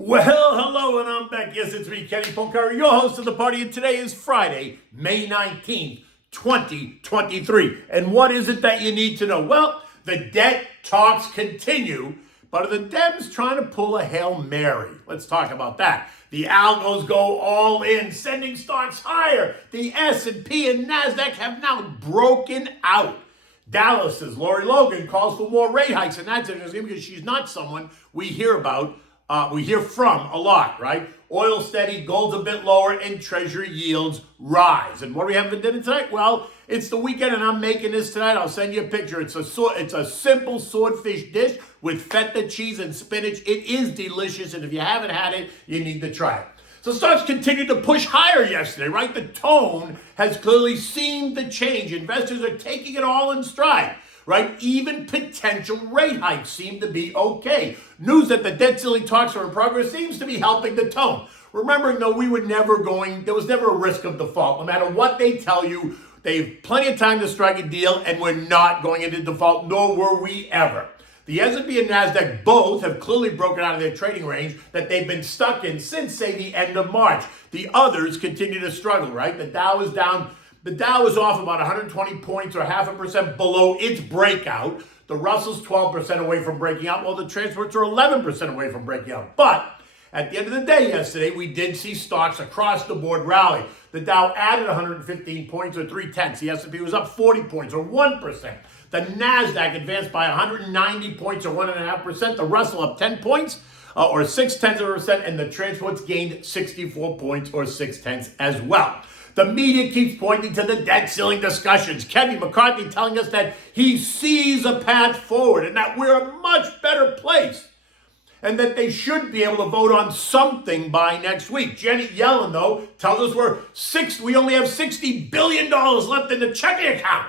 Well, hello, and I'm back. Yes, it's me, Kenny Polcari, your host of the party, and today is Friday, May 19th, 2023. And what is it that you need to know? Well, the debt talks continue, but are the Dems trying to pull a Hail Mary? Let's talk about that. The algos go all in, sending stocks higher. The S&P and NASDAQ have now broken out. Dallas's Lori Logan calls for more rate hikes, and that's interesting because she's not someone we hear from a lot, right? Oil steady, gold's a bit lower, and treasury yields rise. And what do we have for dinner tonight? Well, it's the weekend, and I'm making this tonight. I'll send you a picture. It's a simple swordfish dish with feta cheese and spinach. It is delicious, and if you haven't had it, you need to try it. So stocks continued to push higher yesterday, right? The tone has clearly seemed to change. Investors are taking it all in stride, right? Even potential rate hikes seem to be okay. News that the debt ceiling talks are in progress seems to be helping the tone. Remembering, though, there was never a risk of default. No matter what they tell you, they have plenty of time to strike a deal, and we're not going into default, nor were we ever. The S&P and NASDAQ both have clearly broken out of their trading range that they've been stuck in since, say, the end of March. The others continue to struggle, right? The Dow is down. The Dow is off about 120 points or 0.5% below its breakout. The Russell's 12% away from breaking out, while the transports are 11% away from breaking out. But at the end of the day yesterday, we did see stocks across the board rally. The Dow added 115 points or 0.3. The S&P was up 40 points or 1%. The NASDAQ advanced by 190 points or 1.5%. The Russell up 10 points or 0.6%. And the transports gained 64 points or 0.6 as well. The media keeps pointing to the debt ceiling discussions. Kevin McCarthy telling us that he sees a path forward and that we're a much better place and that they should be able to vote on something by next week. Janet Yellen, though, tells us we only have $60 billion left in the checking account.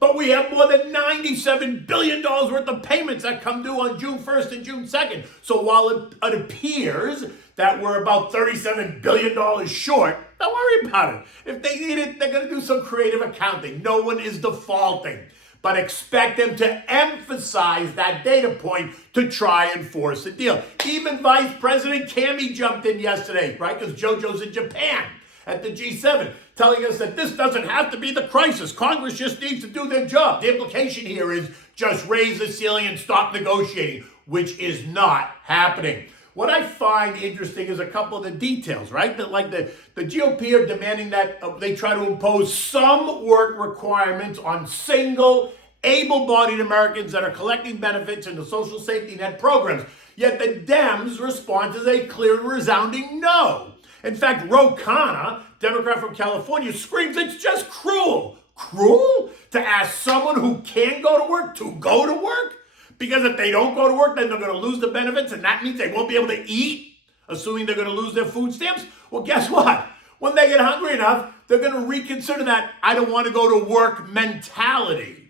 But we have more than $97 billion worth of payments that come due on June 1st and June 2nd. So while it appears that we're about $37 billion short, don't worry about it. If they need it, they're going to do some creative accounting. No one is defaulting. But expect them to emphasize that data point to try and force a deal. Even Vice President Cami jumped in yesterday, right? Because JoJo's in Japan at the G7, telling us that this doesn't have to be the crisis. Congress just needs to do their job. The implication here is just raise the ceiling and stop negotiating, which is not happening. What I find interesting is a couple of the details, right? That like the GOP are demanding that they try to impose some work requirements on single, able-bodied Americans that are collecting benefits in the social safety net programs. Yet the Dems' response is a clear and resounding no. In fact, Ro Khanna, Democrat from California, screams it's just cruel. Cruel to ask someone who can go to work to go to work? Because if they don't go to work, then they're going to lose the benefits, and that means they won't be able to eat, assuming they're going to lose their food stamps. Well, guess what? When they get hungry enough, they're going to reconsider that I don't want to go to work mentality.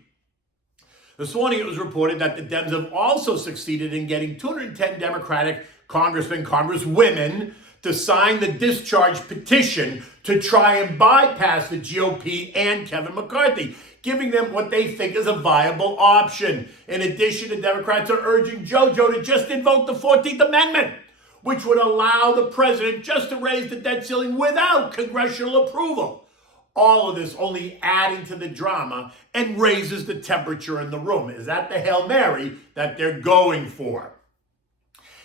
This morning, it was reported that the Dems have also succeeded in getting 210 Democratic congressmen, congresswomen, to sign the discharge petition to try and bypass the GOP and Kevin McCarthy, giving them what they think is a viable option. In addition, the Democrats are urging JoJo to just invoke the 14th Amendment, which would allow the president just to raise the debt ceiling without congressional approval. All of this only adding to the drama and raises the temperature in the room. Is that the Hail Mary that they're going for?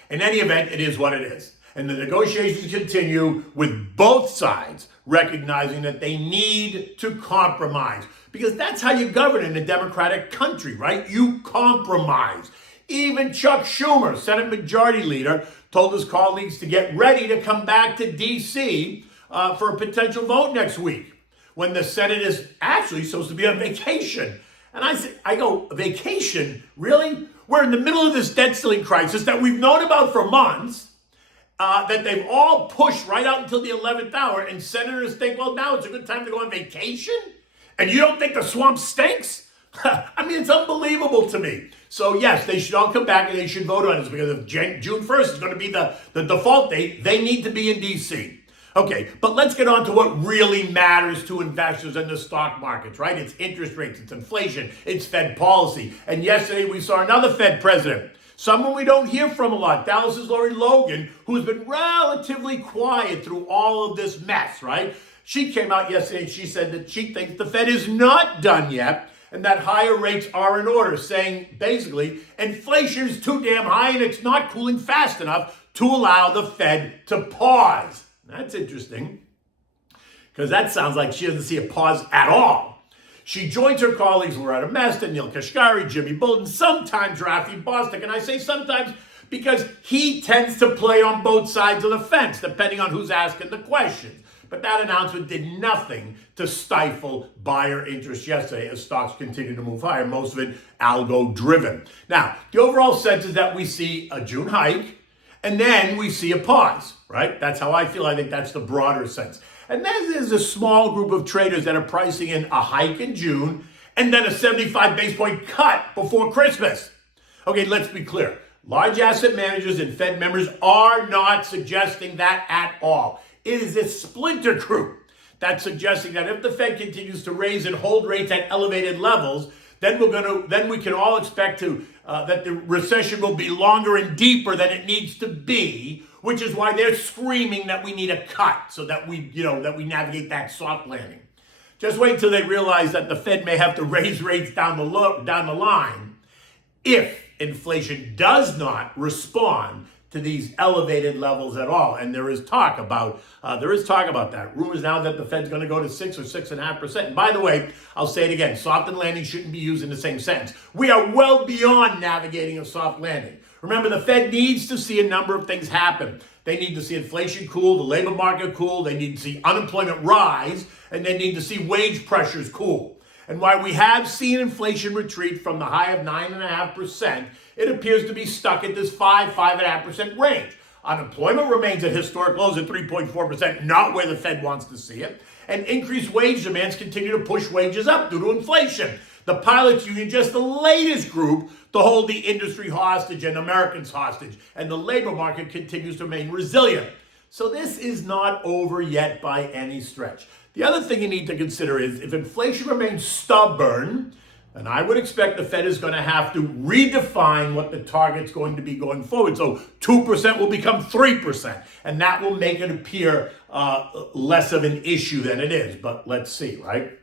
In any event, it is what it is. And the negotiations continue with both sides recognizing that they need to compromise. Because that's how you govern in a democratic country, right? You compromise. Even Chuck Schumer, Senate Majority Leader, told his colleagues to get ready to come back to D.C. For a potential vote next week, when the Senate is actually supposed to be on vacation. And I go, vacation? Really? We're in the middle of this debt ceiling crisis that we've known about for months. That they've all pushed right out until the 11th hour, and senators think, well, now it's a good time to go on vacation? And you don't think the swamp stinks? I mean, it's unbelievable to me. So, yes, they should all come back and they should vote on this, because if June 1st is going to be the default date, they need to be in D.C. Okay, but let's get on to what really matters to investors in the stock markets, right? It's interest rates, it's inflation, it's Fed policy. And yesterday we saw another Fed president Someone we don't hear from a lot, Dallas's Lori Logan, who's been relatively quiet through all of this mess, right? She came out yesterday and she said that she thinks the Fed is not done yet and that higher rates are in order, saying basically inflation is too damn high and it's not cooling fast enough to allow the Fed to pause. That's interesting, because that sounds like she doesn't see a pause at all. She joins her colleagues Loretta Mesta, Neil Kashkari, Jimmy Bolton, sometimes Rafi Bostic, and I say sometimes because he tends to play on both sides of the fence, depending on who's asking the questions. But that announcement did nothing to stifle buyer interest yesterday as stocks continue to move higher, most of it algo-driven. Now, the overall sense is that we see a June hike, and then we see a pause, right? That's how I feel. I think that's the broader sense. And then there's a small group of traders that are pricing in a hike in June and then a 75 base point cut before Christmas. Okay, let's be clear. Large asset managers and Fed members are not suggesting that at all. It is this splinter group that's suggesting that if the Fed continues to raise and hold rates at elevated levels, then we can all expect that the recession will be longer and deeper than it needs to be, which is why they're screaming that we need a cut so that we navigate that soft landing. Just wait till they realize that the Fed may have to raise rates down the line if inflation does not respond to these elevated levels at all. And there is talk about that. Rumors now that the Fed's going to go to 6 or 6.5%. And by the way, I'll say it again, soft and landing shouldn't be used in the same sentence. We are well beyond navigating a soft landing. Remember, the Fed needs to see a number of things happen. They need to see inflation cool, the labor market cool, they need to see unemployment rise, and they need to see wage pressures cool. And while we have seen inflation retreat from the high of 9.5%, it appears to be stuck at this 5.5% range. Unemployment remains at historic lows at 3.4%, not where the Fed wants to see it. And increased wage demands continue to push wages up due to inflation. The pilots union, just the latest group to hold the industry hostage and Americans hostage. And the labor market continues to remain resilient. So this is not over yet by any stretch. The other thing you need to consider is if inflation remains stubborn, and I would expect the Fed is going to have to redefine what the target's going to be going forward. So 2% will become 3%, and that will make it appear less of an issue than it is. But let's see, right?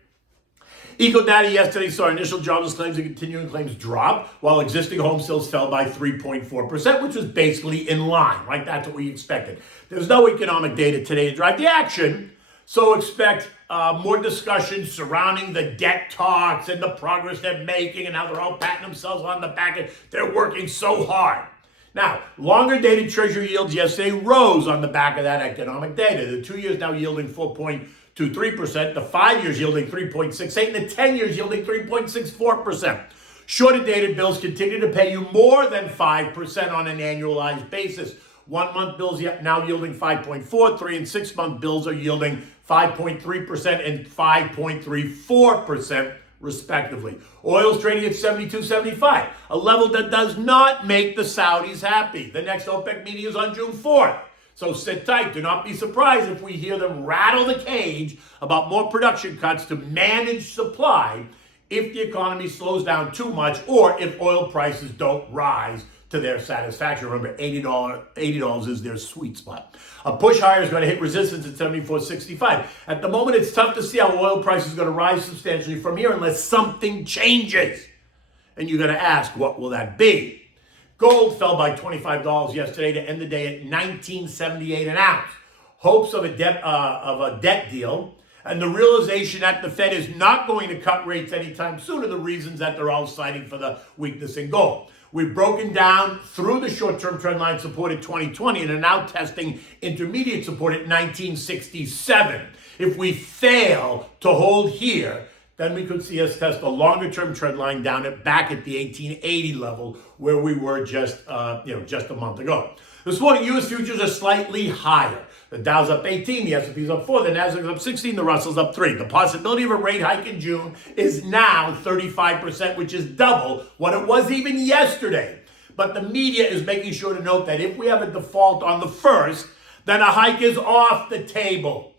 Eco data yesterday saw initial jobless claims and continuing claims drop, while existing home sales fell by 3.4%, which was basically in line, right? That's what we expected. There's no economic data today to drive the action, so expect more discussion surrounding the debt talks and the progress they're making and how they're all patting themselves on the back and they're working so hard. Now, longer dated treasury yields yesterday rose on the back of that economic data. The 2 years now yielding 4.23%, the 5 years yielding 3.68%, and the 10 years yielding 3.64%. Shorter dated bills continue to pay you more than 5% on an annualized basis. 1 month bills now yielding 5.43%, and 6 month bills are yielding 5.3% and 5.34% respectively. Oil's trading at $72.75, a level that does not make the Saudis happy. The next OPEC meeting is on June 4th. So sit tight. Do not be surprised if we hear them rattle the cage about more production cuts to manage supply if the economy slows down too much or if oil prices don't rise to their satisfaction. Remember, $80 is their sweet spot. A push higher is going to hit resistance at $74.65. At the moment, it's tough to see how oil prices are going to rise substantially from here unless something changes. And you're going to ask, what will that be? Gold fell by $25 yesterday to end the day at $19.78 an ounce. Hopes of a debt deal and the realization that the Fed is not going to cut rates anytime soon are the reasons that they're all citing for the weakness in gold. We've broken down through the short-term trend line support at 2020 and are now testing intermediate support at 1967. If we fail to hold here, then we could see us test a longer-term trend line back at the 1880 level where we were just a month ago. This morning, U.S. futures are slightly higher. The Dow's up 18, the S&P's up 4, the Nasdaq's up 16, the Russell's up 3. The possibility of a rate hike in June is now 35%, which is double what it was even yesterday. But the media is making sure to note that if we have a default on the 1st, then a hike is off the table.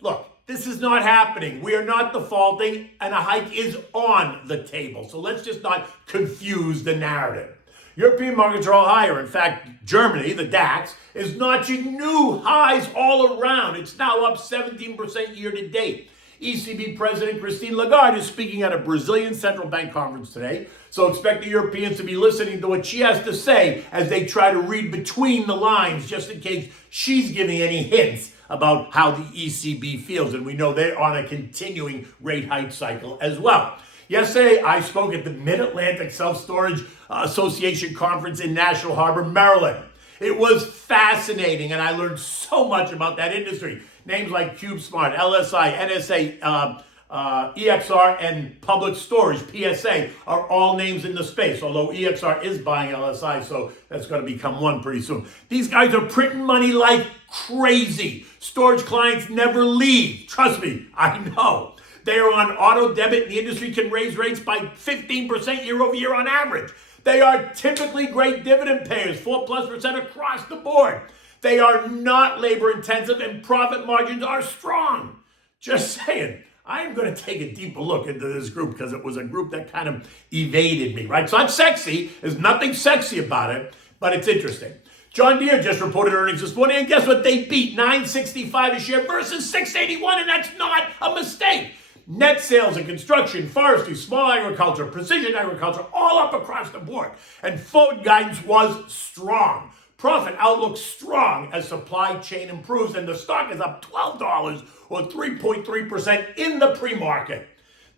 Look, this is not happening. We are not defaulting, and a hike is on the table. So let's just not confuse the narrative. European markets are all higher. In fact, Germany, the DAX, is notching new highs all around. It's now up 17% year to date. ECB President Christine Lagarde is speaking at a Brazilian central bank conference today, so expect the Europeans to be listening to what she has to say as they try to read between the lines, just in case she's giving any hints about how the ECB feels. And we know they're on a continuing rate hike cycle as well. Yesterday, I spoke at the Mid-Atlantic Self-Storage Association conference in National Harbor, Maryland. It was fascinating, and I learned so much about that industry. Names like CubeSmart, LSI, NSA, EXR, and Public Storage, PSA, are all names in the space, although EXR is buying LSI, so that's going to become one pretty soon. These guys are printing money like crazy. Storage clients never leave. Trust me, I know. They are on auto debit, and the industry can raise rates by 15% year over year on average. They are typically great dividend payers, 4+% across the board. They are not labor intensive, and profit margins are strong. Just saying. I am going to take a deeper look into this group because it was a group that kind of evaded me, right? It's not sexy. There's nothing sexy about it, but it's interesting. John Deere just reported earnings this morning, and guess what? They beat $9.65 a share versus $6.81, and that's not a mistake. Net sales in construction, forestry, small agriculture, precision agriculture, all up across the board. And forward guidance was strong. Profit outlook strong as supply chain improves, and the stock is up $12 or 3.3% in the pre-market.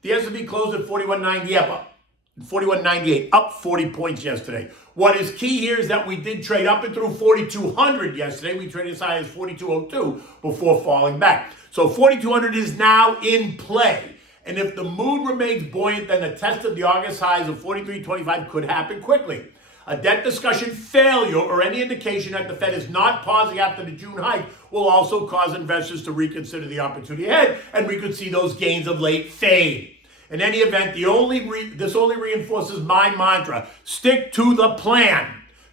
The S&P closed at 4198, up 40 points yesterday. What is key here is that we did trade up and through 4,200 yesterday. We traded as high as 4,202 before falling back. So 4,200 is now in play. And if the mood remains buoyant, then the test of the August highs of 43.25 could happen quickly. A debt discussion failure or any indication that the Fed is not pausing after the June hike will also cause investors to reconsider the opportunity ahead, and we could see those gains of late fade. In any event, this only reinforces my mantra: stick to the plan.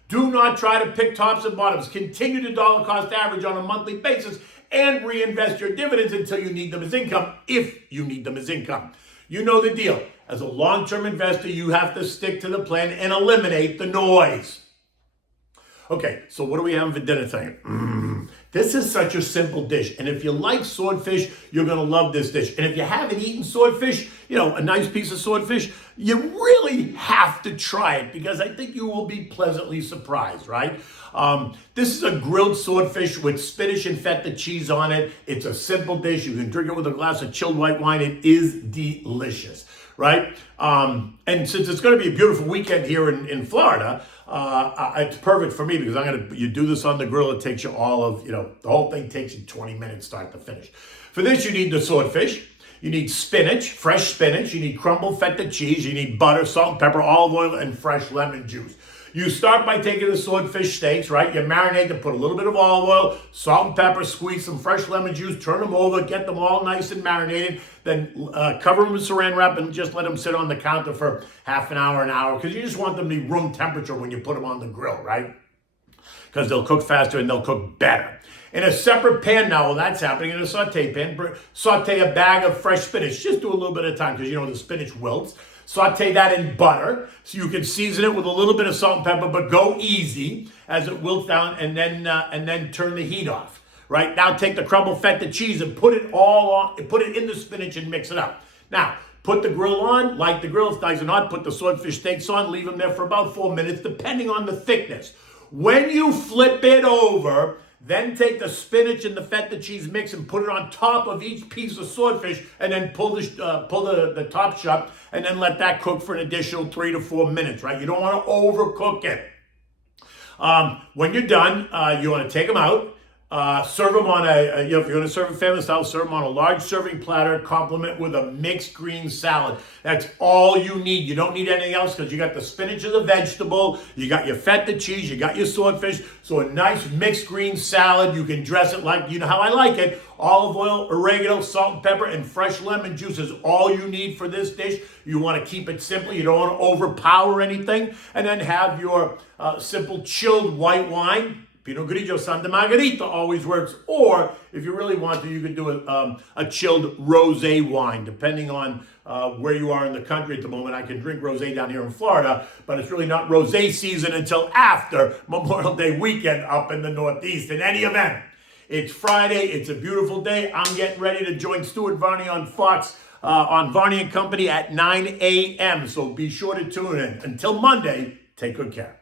Do not try to pick tops and bottoms. Continue to dollar cost average on a monthly basis and reinvest your dividends until you need them as income, if you need them as income. You know the deal. As a long-term investor, you have to stick to the plan and eliminate the noise. Okay, so what are we having for dinner tonight? This is such a simple dish. And if you like swordfish, you're going to love this dish. And if you haven't eaten swordfish, a nice piece of swordfish, you really have to try it because I think you will be pleasantly surprised, right? This is a grilled swordfish with spinach and feta cheese on it. It's a simple dish. You can drink it with a glass of chilled white wine. It is delicious, right? And since it's going to be a beautiful weekend here in Florida, it's perfect for me because you do this on the grill. It takes you all of, the whole thing takes you 20 minutes start to finish. For this, you need the swordfish. You need spinach, fresh spinach. You need crumbled feta cheese. You need butter, salt, and pepper, olive oil, and fresh lemon juice. You start by taking the swordfish steaks, right? You marinate them, put a little bit of olive oil, salt and pepper, squeeze some fresh lemon juice, turn them over, get them all nice and marinated, then cover them with saran wrap and just let them sit on the counter for half an hour, because you just want them to be room temperature when you put them on the grill, right? Because they'll cook faster and they'll cook better. In a separate pan now, while that's happening, in a saute pan, saute a bag of fresh spinach. Just do a little bit at a time because the spinach wilts. Saute that in butter so you can season it with a little bit of salt and pepper, but go easy as it wilts down, and then turn the heat off. Right now, take the crumbled feta cheese and put it all on. Put it in the spinach and mix it up. Now, put the grill on, light the grill. If nice or not, put the swordfish steaks on. Leave them there for about 4 minutes, depending on the thickness. When you flip it over, then take the spinach and the feta cheese mix and put it on top of each piece of swordfish, and then pull the top shut, and then let that cook for an additional 3 to 4 minutes, right? You don't want to overcook it. When you're done, you want to take them out. Serve them on if you're going to serve a family style, serve them on a large serving platter, complement with a mixed green salad. That's all you need. You don't need anything else because you got the spinach as a vegetable, you got your feta cheese, you got your swordfish. So a nice mixed green salad. You can dress it like, how I like it. Olive oil, oregano, salt and pepper, and fresh lemon juice is all you need for this dish. You want to keep it simple. You don't want to overpower anything. And then have your simple chilled white wine. Pinot Grigio Santa Margherita always works. Or if you really want to, you can do a chilled rosé wine, depending on where you are in the country at the moment. I can drink rosé down here in Florida, but it's really not rosé season until after Memorial Day weekend up in the Northeast. In any event, it's Friday. It's a beautiful day. I'm getting ready to join Stuart Varney on Fox on Varney and Company at 9 a.m. So be sure to tune in. Until Monday, take good care.